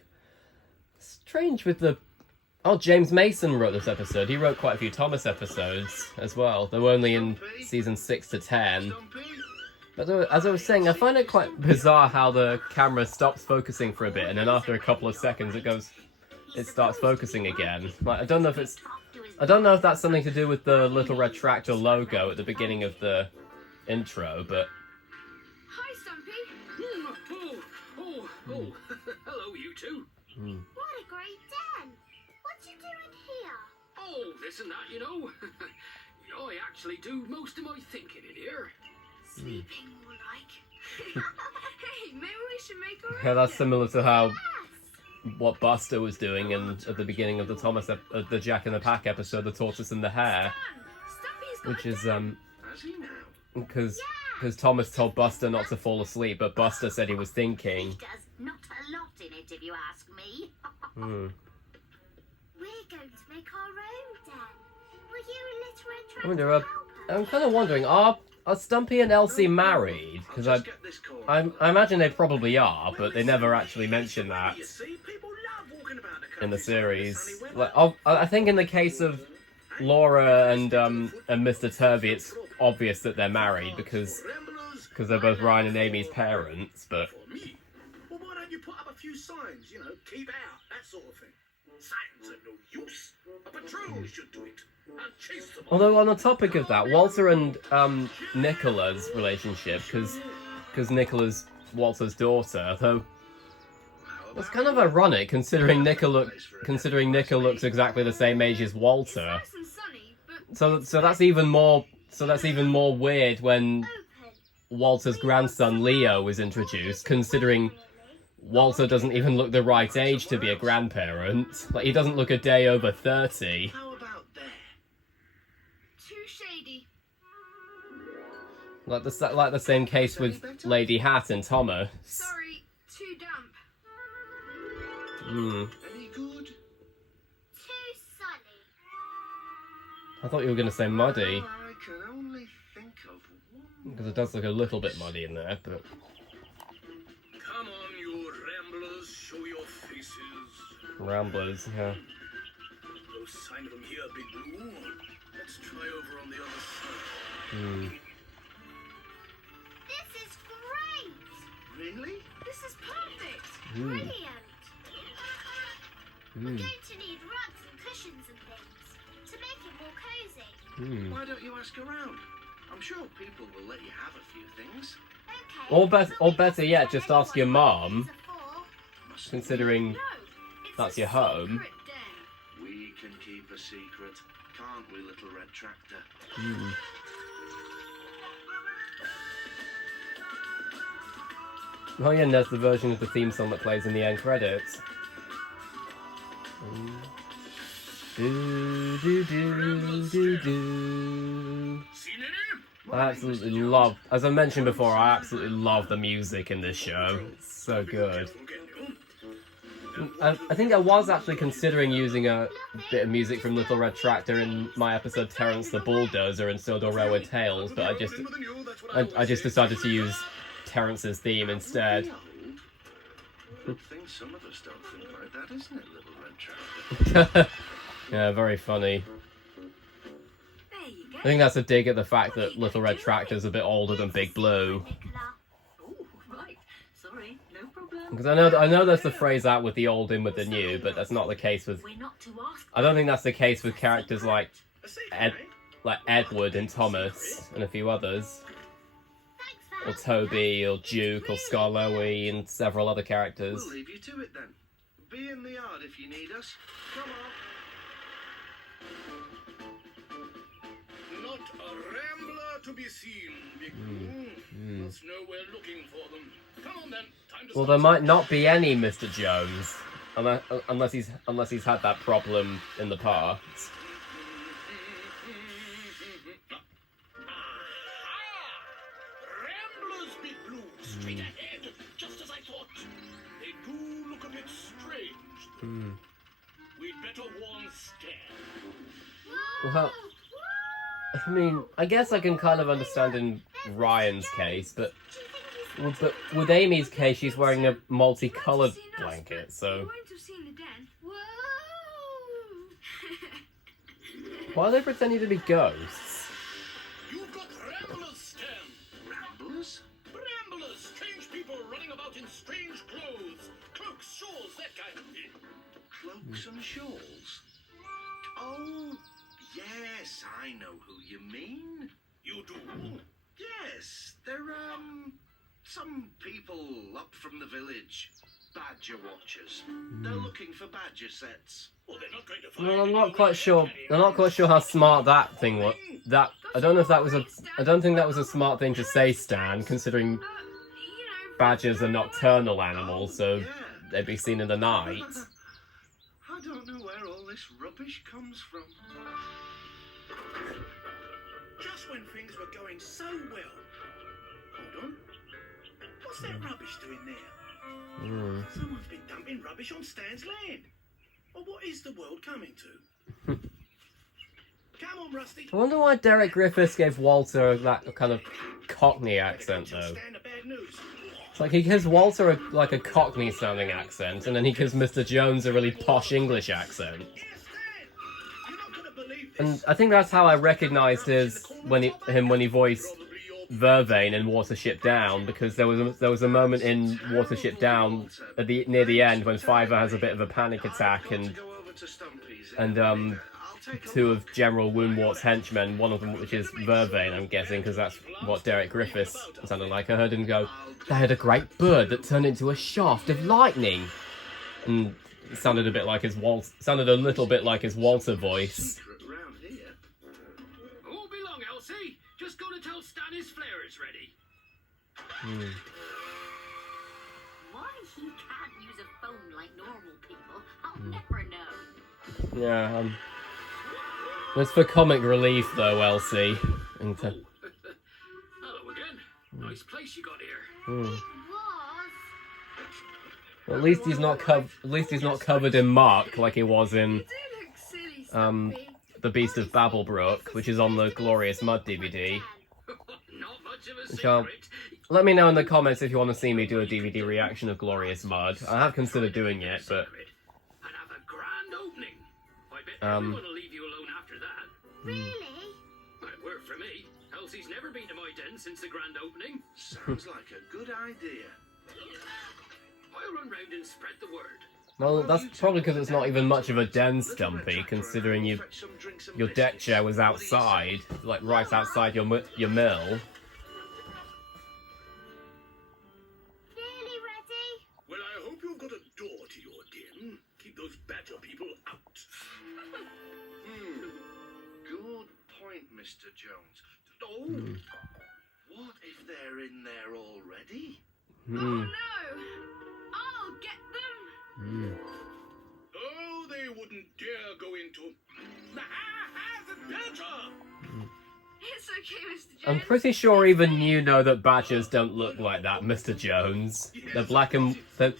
Strange with the... Oh, James Mason wrote this episode. He wrote quite a few Thomas episodes as well. They were only in season 6 to 10. But as I was saying, I find it quite bizarre how the camera stops focusing for a bit, and then after a couple of seconds it starts focusing again. Like, I don't know if that's something to do with the Little Red Tractor logo at the beginning of the intro, but... Hi, Stumpy. Oh, hello, you two. What a great den. What you doing here? Oh, this and that, you know. I actually do most of my thinking in here. Sleeping more like. Hey, maybe we should make our Yeah, own that's den. similar to how what Buster was doing at the beginning of the the Jack and the Pack episode, The Tortoise and the Hare, Stumpy's got which a is den. Has he now? because Thomas told Buster not to fall asleep, but Buster said he was thinking. He does not a lot in it, if you ask me. Hmm. We're going to make our own den. Will you and Little Red I Tractor wonder, help I'm us? kind of wondering, are Stumpy and Elsie married? Because I'll just get this corner. I imagine they probably are, but they never actually mention that You see, people love walking about the in the countryside in series. sunny Like, weather. I think in the case of Laura and Mr. Turvey, it's obvious that they're married because they're both Ryan and Amy's parents. But For me? Well, why don't you put up a few signs, you know, keep out, that sort of thing. Signs are no use. A patrol should do it. And chase them off. although on the topic of that, Walter and Nicola's relationship, because Nicola's Walter's daughter, though. It's kind of ironic considering Nicola looks exactly the same age as Walter. Nice and sunny, but So that's even more weird when Open. Walter's grandson Leo was introduced, considering Walter doesn't even look the right age to be a grandparent. Like, he doesn't look a day over 30. How about there? too shady. Like the same case with Lady Hat and Thomas. Sorry, too damp. Hmm. Any good? Too sunny. I thought you were going to say muddy, I can only think of one. because it does look a little bit muddy in there, but... Come on, you ramblers, show your faces. Ramblers, yeah. No sign of them here, Big Blue. Let's try over on the other side. Hmm. This is great. Really? This is perfect. Hmm. Brilliant. We're Hmm. going to need rugs and cushions and things to make it more cozy. Hmm. Why don't you ask around? I'm sure people will let you have a few things. Okay. Or better yet, just ask your mom, These are for. Mustn't considering No, it's That's a your home. secret den. we can keep a secret, can't we, Little Red Tractor? Hmm. Oh yeah, and there's the version of the theme song that plays in the end credits. Do do do do do. Seen any? I absolutely love, as I mentioned before, I absolutely love the music in this show. It's so good. I think I was actually considering using a bit of music from Little Red Tractor in my episode Terrence the Bulldozer and Sodor Railway Tales, but I just decided to use Terrence's theme instead. Good thing some of us don't think like that, isn't it, Little Red Tractor? Yeah, very funny. There you go. I think that's a dig at the fact that Little Red Tractor's a bit older than Big Blue. Nicola. Oh, right. Sorry, no problem. Because I know there's the phrase out with the old in with the new, but that's not the case with... We're not to ask. I don't think that's the case with characters like A secret, Ed, eh? like Edward and Thomas and a few others. Thanks for Or having us. Toby, or Duke, or Scarloey, and several other characters. We'll leave you to it then. Be in the yard if you need us. Come on. Not a rambler to be seen, Big Blue. Must know we're looking for them. Come on then, time to Well, start there might not be any Mr. Jones, unless he's had that problem in the past. Straight ahead, just as I thought. They do look a bit strange, though. We'd better warn Stan. Well, I mean, I guess I can kind of understand in Ryan's case, but with Amy's case, she's wearing a multicolored blanket, so You won't have seen the den. Whoa! why are they pretending to be ghosts? You've got ramblers, Stan. Ramblers? Ramblers, strange people running about in strange clothes. Cloaks, shawls, that kind of thing. Cloaks and shawls? Oh, yes, I know who you mean. You do? Yes, they're, some people up from the village. Badger watchers. They're looking for badger sets. Well, they're not going to find Well, I'm any not quite red sure. anywhere. I'm not quite sure how smart that thing was. That I don't know if that was a. I don't think that was a smart thing to say, Stan, considering You know, badgers are nocturnal animals, so Yeah. they'd be seen in the night. I don't know where all this rubbish comes from. Just when things were going so well. Hold on. What's that rubbish doing there? Someone's been dumping rubbish on Stan's land. Well, what is the world coming to? Come on, Rusty. I wonder why Derek Griffiths gave Walter that kind of Cockney Better accent, tell though. Stan the bad news. It's like he gives Walter like a Cockney-sounding accent, and then he gives Mr. Jones a really posh English accent. Yes, Stan. You're not going to believe this. And I think that's how I recognised him when he voiced Probably your Vervain in Watership Down, because there was a moment in Watership Down at near the end when Fiver has a bit of a panic attack, and Go over to Stumpy's. and I'll take a two look. of General Woundwart's henchmen, one of them which is Vervain, I'm guessing, because that's what Derek Griffiths sounded like. I heard him go, "They had a great bird that turned into a shaft of lightning," and it sounded a little bit like his Walter voice. Secret round here. Won't be long, Elsie. Just go to tell Stan his flare is ready. Why he can't use a phone like normal people, I'll never know. Yeah, that's for comic relief, though, Elsie. And Hello again. Nice place you got here. It was. Well, at least he's not covered in muck like he was in you do look silly, Stumpy. The Beast of Babelbrook, which is on the Glorious Mud DVD. Not much of a Which I'll- secret. Let me know in the comments if you want to see me do a DVD reaction of Glorious Mud. I have considered doing it, but And have a grand opening. I bet Um, everyone will leave you alone after that. Really? Might work for me. Elsie's never been to my den since the grand opening. Sounds like a good idea. I'll run round and spread the word. well, that's probably because it's not even much of a den, Stumpy, considering your deck chair was outside, like right outside your mill. Nearly ready? Well, I hope you've got a door to your den. Keep those badger people out. Good point, Mr. Jones. Oh, what if they're in there already? Oh no! I'll get them! Oh, they wouldn't dare go into the badger. It's okay, Mr. Jones. I'm pretty sure even you know that badgers don't look like that, Mr. Jones. They're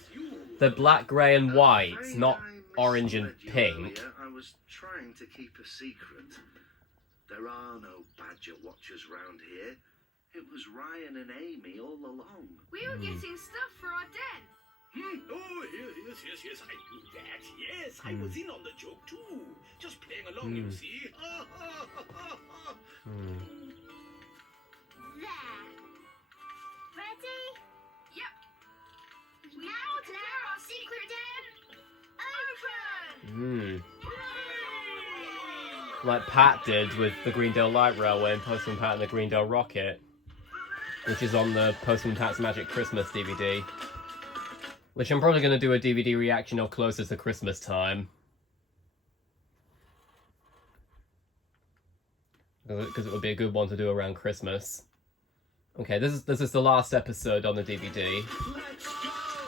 they're black, grey, and white, not orange and misled you pink. earlier. I was trying to keep a secret. There are no badger watchers round here. It was Ryan and Amy all along. We were getting stuff for our den. Oh, yes, I knew that. Yes, I was in on the joke too. Just playing along, you see. There. Ready? Yep. Now declare our secret den open! Like Pat did with the Greendale Light Railway and Postman Pat and the Greendale Rocket, which is on the Postman Pat's Magic Christmas DVD. Which I'm probably going to do a DVD reaction of closer to Christmas time. Because it would be a good one to do around Christmas. Okay, this is the last episode on the DVD.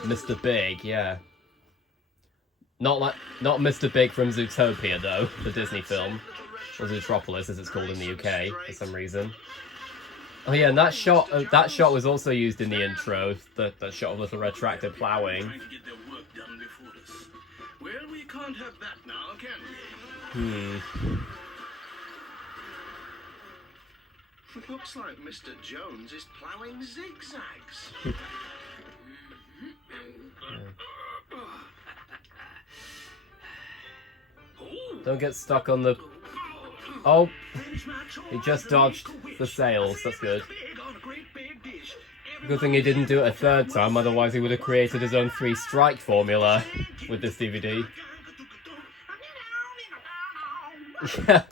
Mr. Big, yeah. Not Mr. Big from Zootopia, though, the Disney film. Or Zootropolis, as it's called in the UK, for some reason. Oh yeah, and that shot was also used in the intro. That shot of Little Red Tractor plowing. Trying to get their work done before us. Well, we can't have that now, can we? It looks like Mr. Jones is ploughing zigzags. Don't get stuck on the... Oh, he just dodged the sails. That's good. Good thing he didn't do it a third time, otherwise he would have created his own 3-strike formula with this DVD. Yeah.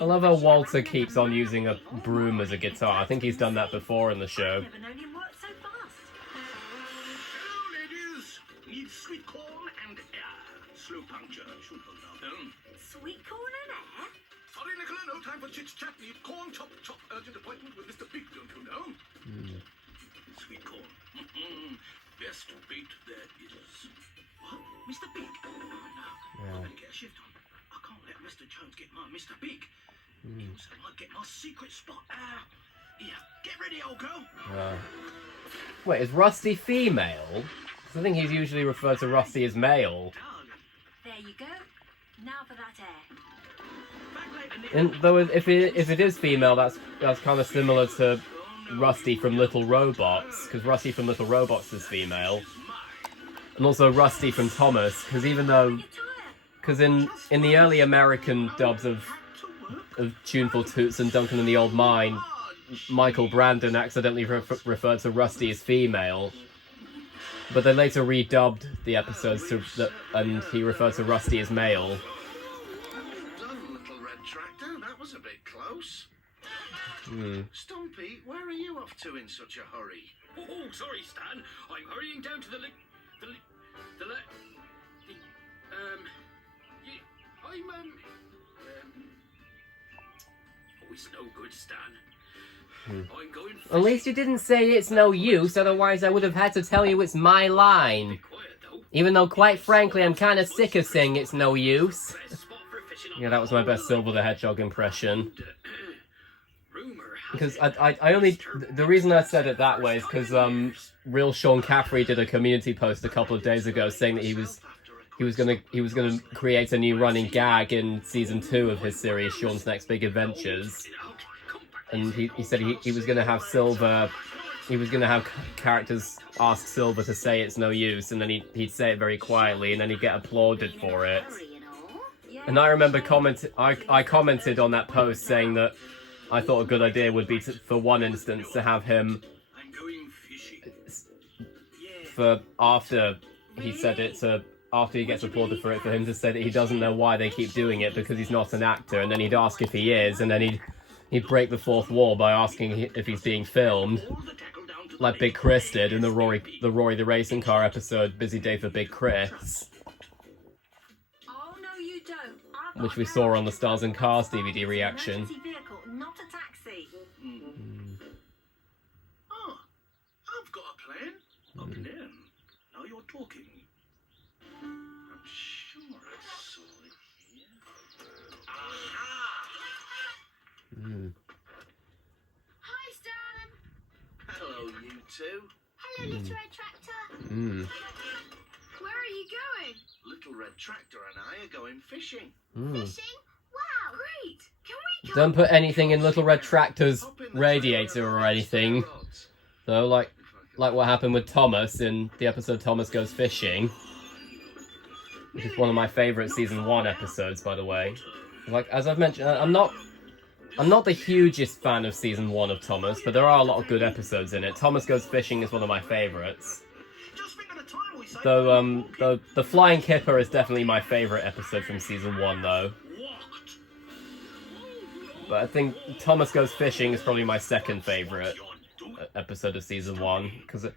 I love how Walter keeps on using a broom as a guitar. I think he's done that before in the show. Never known him work so fast. Hello, ladies. Need sweet corn and air. Slow puncture. Should hold down. Sweet corn and air? Sorry, Nicola. No time for chit-chat. Need corn, chop, chop. Urgent appointment with Mr. Big, don't you know? Sweet corn. Best bait there is. What? Mr. Big? Oh, no. Yeah. I'm gonna get a shift on. I can't let Mr. Jones get my Mr. Big. He also might get my secret spot. Here, get ready, old girl. Wait, is Rusty female? 'Cause I think he's usually referred to Rusty as male. Darling. There you go. Now for that air. Back later, Nick. And though if it is female, that's kind of similar to Rusty from Little Robots, because Rusty from Little Robots is female, and also Rusty from Thomas, because even though, because in the early American dubs of Tuneful Toots and Duncan and the Old Mine, Michael Brandon accidentally referred to Rusty as female, but they later redubbed the episodes and he referred to Rusty as male. Well done, Little Red Tractor. That was a bit close. Stumpy, where are you off to in such a hurry? Oh, sorry, Stan. I'm hurrying down to the oh, it's no good, Stan. I'm going At least you didn't say it's no use, otherwise I would have had to tell you it's my line. quiet, though. Even though, quite frankly, I'm kind of sick of saying it's no use. Best spot for fishing on Yeah, that was my best Silver the Hedgehog impression. Rumor has Because it I only... The reason I said it that way is because, real Sean Caffrey did a community post a couple of days ago saying that he was gonna create a new running gag in season 2 of his series, Sean's Next Big Adventures. And he said he was gonna have Silver... He was gonna have characters ask Silver to say it's no use, and then he'd say it very quietly, and then he'd get applauded for it. And I remember I commented on that post saying that I thought a good idea would be for one instance to have him, I'm going fishing. for after he said it, to after he gets applauded for it, for him to say that he doesn't know why they keep doing it because he's not an actor, and then he'd ask if he is, and then he'd break the fourth wall by asking if he's being filmed, like Big Chris did in the Rory the Racing Car episode Busy Day for Big Chris, Oh, no, you don't. I've got which we an saw on the hour. Stars and Cars DVD reaction. Emergency vehicle, not a taxi. Oh, I've got a plan. Up and in. Now you're talking. I'm sure I saw it here. Aha! Hi, Stan. Hello, you two. Hello, Little Red Tractor. Where are you going? Little Red Tractor and I are going fishing. Fishing? Wow, great. Can we come? Don't put anything in Little Red Tractor's radiator or anything, though, like what happened with Thomas in the episode Thomas Goes Fishing, which is one of my favourite season 1 episodes, by the way. Like, as I've mentioned, I'm not the hugest fan of season 1 of Thomas, but there are a lot of good episodes in it. Thomas Goes Fishing is one of my favourites. Just think of the time we saved Though, the Flying Kipper is definitely my favourite episode from season 1, though. walked. But I think Thomas Goes Fishing is probably my second favourite episode of season 1, because it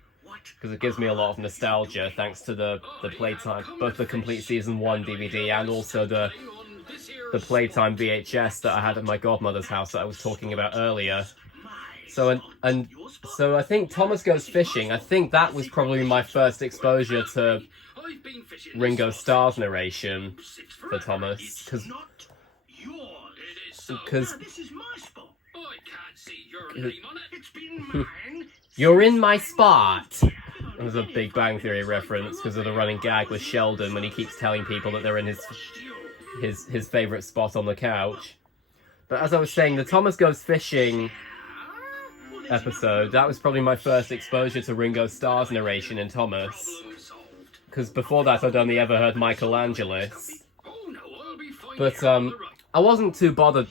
gives me a lot of nostalgia thanks to the Playtime, both the complete season 1 DVD and also the Playtime VHS that I had at my godmother's house that I was talking about earlier. So so I think Thomas Goes Fishing, I think that was probably my first exposure to Ringo Starr's narration for Thomas, because Not yours. It is so. because This is my spot. I can't see your name on it. It's been mine. You're in my spot. It was a Big Bang Theory reference because of the running gag with Sheldon when he keeps telling people that they're in his favourite spot on the couch. But as I was saying, the Thomas Goes Fishing episode, that was probably my first exposure to Ringo Starr's narration in Thomas. Problem solved. Because before that I'd only ever heard Michelangelis. Oh no, I'll be fine. But here on the right. I wasn't too bothered.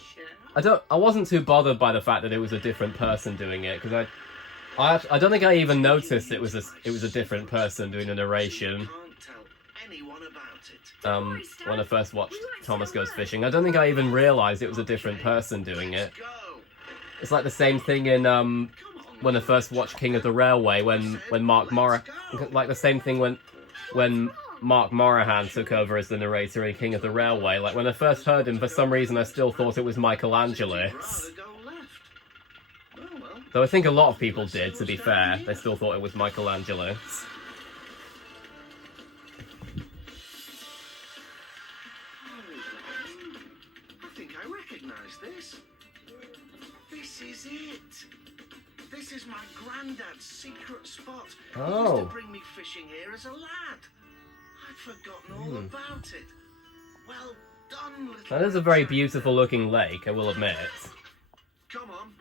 I wasn't too bothered by the fact that it was a different person doing it, because I don't think I even noticed it was a different person doing the narration. Can't tell anyone about it. When I first watched Thomas Goes Fishing, I don't think I even realised it was a different person doing it. Go. It's like the same thing in when I first watched King of the Railway when Mark like the same thing when Mark Morahan took over as the narrator in King of the Railway. Like when I first heard him, for some reason I still thought it was Michelangelis. Rather go left. Oh well. Though I think a lot of people did, to be fair. They still thought it was Michelangelis. I think I recognise this. This is it. This is my granddad's secret spot. He used Oh. to bring me fishing here as a lad. I'd forgotten all about it. Well done, little. That is a very beautiful looking lake, I will admit. Come on.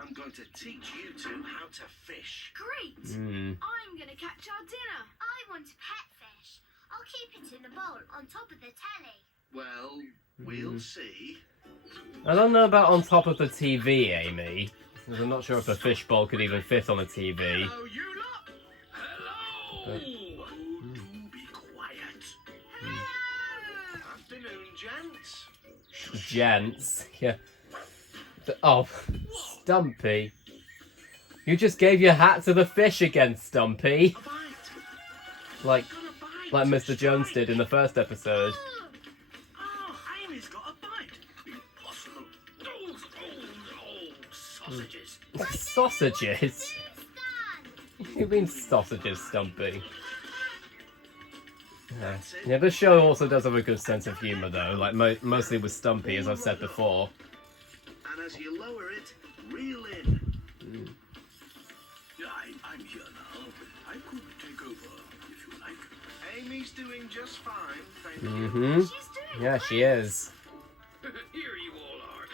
I'm going to teach you two how to fish. Great. Hmm. I'm gonna catch our dinner. I want a pet fish. I'll keep it in a bowl on top of the telly. Well, we'll see. I don't know about on top of the TV, Amy. Because I'm not sure if a fishbowl could even fit on a TV. Hello, you lot. Hello. Oh, do be quiet. Afternoon, gents. Gents. Yeah. Oh, Stumpy. You just gave your hat to the fish again, Stumpy. A bite. Like Got a bite. like Mr. Jones did in the first episode. Oh, Amy's got a bite. Impossible. Sausages. Sausages? Stan! You mean sausages, Stumpy? Yeah. That's it. Yeah, this show also does have a good sense of humour, though. Like mostly with Stumpy, as I've said before. And as you lower it, reel in. I'm here now. I could take over if you like. Amy's doing just fine, thank you. Mm-hmm. She's doing Yeah, she is. Here you all are.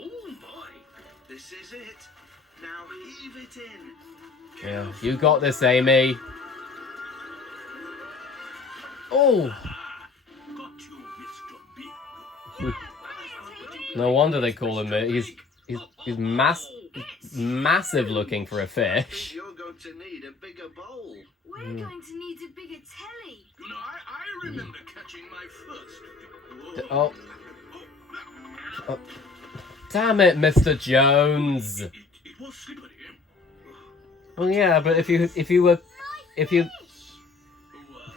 Oh my. This is it. Now heave it in. Yeah, you got this, Amy. Oh! Got you, Mr. Big. No wonder they call him it. He's massive looking for a I think fish. you're going to need a bigger bowl. We're going to need a bigger telly. You know, I remember catching my first. Oh. Oh. Damn it, Mr. Jones. It was slippery. Well, yeah, but if you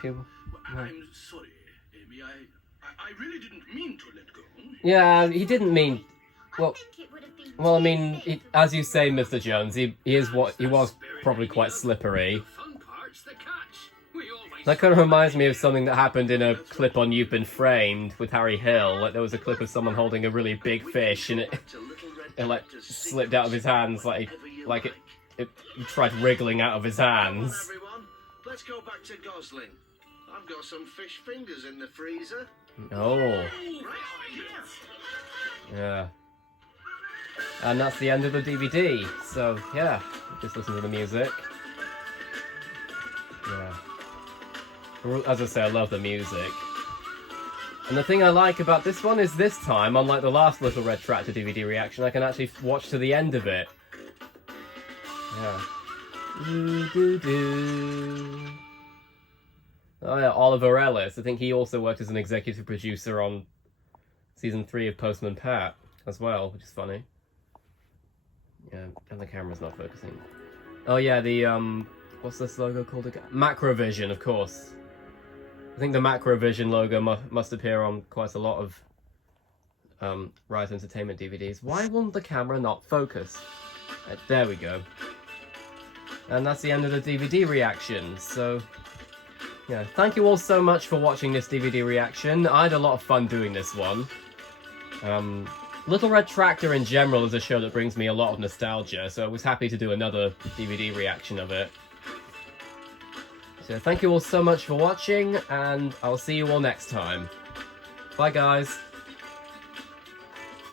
Oh, I'm sorry, Amy. I really didn't mean to let go. yeah, he didn't mean. Well, I think it would have been well, I too mean, big for as you say, Mr. Jones, he was probably quite slippery. The fun part's the catch. We always That kind of reminds me of something that happened in a clip on You've Been Framed with Harry Hill. Like there was a clip of someone holding a really big fish, and it like slipped out of his hands, like it tried wriggling out of his hands. Everyone, let's go back to Gosling. I've got some fish fingers in the freezer. Oh, Right here. yeah. And that's the end of the DVD. So yeah, just listen to the music. Yeah. As I say, I love the music. And the thing I like about this one is this time, unlike the last Little Red Tractor DVD reaction, I can actually watch to the end of it. Yeah. Doo-doo-doo. Oh yeah, Oliver Ellis. I think he also worked as an executive producer on season 3 of Postman Pat as well, which is funny. Yeah, and the camera's not focusing. Oh yeah, the what's this logo called again? Macrovision, of course. I think the Macrovision logo must appear on quite a lot of Rise Entertainment DVDs. Why won't the camera not focus? There we go. And that's the end of the DVD reaction. So, yeah, thank you all so much for watching this DVD reaction. I had a lot of fun doing this one. Little Red Tractor in general is a show that brings me a lot of nostalgia, so I was happy to do another DVD reaction of it. So thank you all so much for watching, and I'll see you all next time. Bye guys!